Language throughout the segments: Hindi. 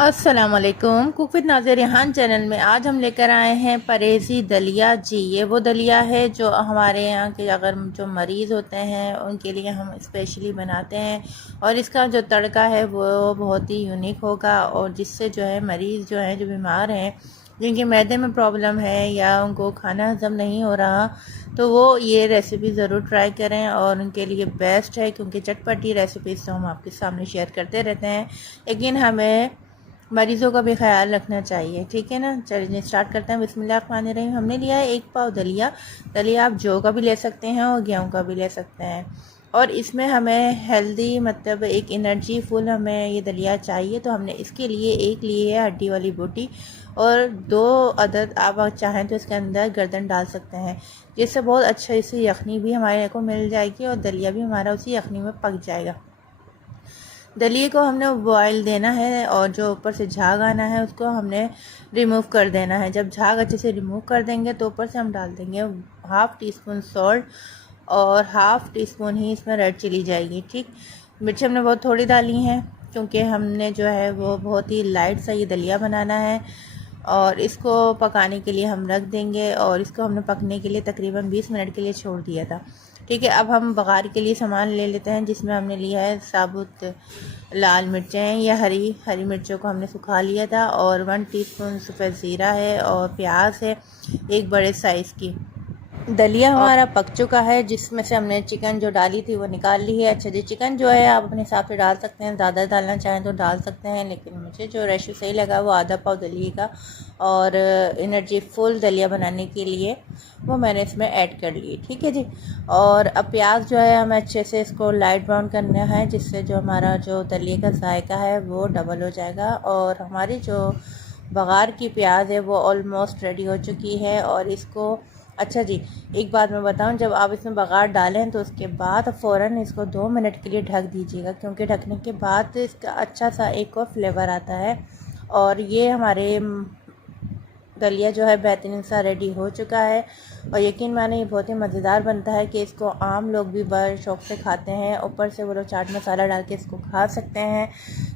अस्सलाम वालेकुम। Cook with Nazir Rehan channel में आज हम लेकर आए हैं परहेज़ी दलिया। जी, ये वो दलिया है जो हमारे यहाँ के अगर जो मरीज़ होते हैं उनके लिए हम स्पेशली बनाते हैं, और इसका जो तड़का है वो बहुत ही यूनिक होगा, और जिससे जो है मरीज़ जो हैं, जो बीमार हैं, जिनके मैदे में प्रॉब्लम है या उनको खाना हज़म नहीं हो रहा, तो वो ये रेसिपी ज़रूर ट्राई करें और उनके लिए बेस्ट है, क्योंकि चटपटी रेसिपीज़ तो हम आपके सामने शेयर करते रहते हैं, लेकिन हमें मरीज़ों का भी ख्याल रखना चाहिए। ठीक है ना, चलिए स्टार्ट करते हैं। बिस्मिल्लाहिर्रहमानिर्रहीम। हमने लिया है 1 पाव दलिया। दलिया आप जौ का भी ले सकते हैं और गेहूं का भी ले सकते हैं, और इसमें हमें हेल्दी मतलब एक एनर्जी फुल हमें ये दलिया चाहिए, तो हमने इसके लिए एक ली है हड्डी वाली बोटी, और 2 अदद आप चाहें तो इसके अंदर गर्दन डाल सकते हैं, जिससे बहुत अच्छा इसी यखनी भी हमारे को मिल जाएगी और दलिया भी हमारा उसी यखनी में पक जाएगा। दलिए को हमने बॉयल देना है, और जो ऊपर से झाग आना है उसको हमने रिमूव कर देना है। जब झाग अच्छे से रिमूव कर देंगे तो ऊपर से हम डाल देंगे 1/2 टीस्पून सॉल्ट, और 1/2 टीस्पून ही इसमें रेड चिली जाएगी। ठीक, मिर्ची हमने बहुत थोड़ी डाली हैं, क्योंकि हमने जो है वो बहुत ही लाइट सा ये दलिया बनाना है, और इसको पकाने के लिए हम रख देंगे, और इसको हमने पकने के लिए तकरीबन 20 मिनट के लिए छोड़ दिया था। ठीक है, अब हम बघार के लिए सामान ले लेते हैं, जिसमें हमने लिया है साबुत लाल मिर्चें या हरी मिर्चों को हमने सुखा लिया था, और 1 टीस्पून सफ़ेद ज़ीरा है, और प्याज है एक बड़े साइज़ की। दलिया हमारा पक चुका है, जिसमें से हमने चिकन जो डाली थी वो निकाल ली है। अच्छा जी, चिकन जो है आप अपने हिसाब से डाल सकते हैं, ज़्यादा डालना चाहें तो डाल सकते हैं, लेकिन मुझे जो रेशो सही लगा वो आधा पाव दलिए का, और एनर्जी फुल दलिया बनाने के लिए वो मैंने इसमें ऐड कर ली। ठीक है जी, और अब प्याज जो है हमें अच्छे से इसको लाइट ब्राउन करना है, जिससे जो हमारा जो दलिए का जायका है वो डबल हो जाएगा, और हमारी जो बघार की प्याज है वो ऑलमोस्ट रेडी हो चुकी है। और इसको अच्छा जी, एक बात मैं बताऊं, जब आप इसमें बघार डालें तो उसके बाद फ़ौरन इसको 2 मिनट के लिए ढक दीजिएगा, क्योंकि ढकने के बाद इसका अच्छा सा एक और फ्लेवर आता है। और ये हमारे दलिया जो है बेहतरीन सा रेडी हो चुका है, और यकीन माने ये बहुत ही मज़ेदार बनता है कि इसको आम लोग भी बड़े शौक़ से खाते हैं। ऊपर से वो लोग चाट मसाला डाल के इसको खा सकते हैं,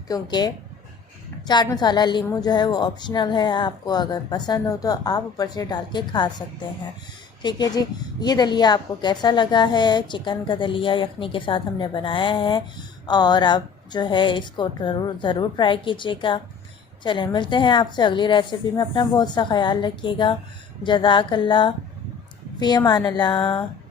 क्योंकि चाट मसाला लीमू जो है वो ऑप्शनल है, आपको अगर पसंद हो तो आप ऊपर से डाल के खा सकते हैं। ठीक है जी, ये दलिया आपको कैसा लगा है? चिकन का दलिया यखनी के साथ हमने बनाया है, और आप जो है इसको ज़रूर ट्राई कीजिएगा। चलें, मिलते हैं आपसे अगली रेसिपी में। अपना बहुत सा ख्याल रखिएगा। जज़ाकल्लाह, फ़ी अमान अल्लाह।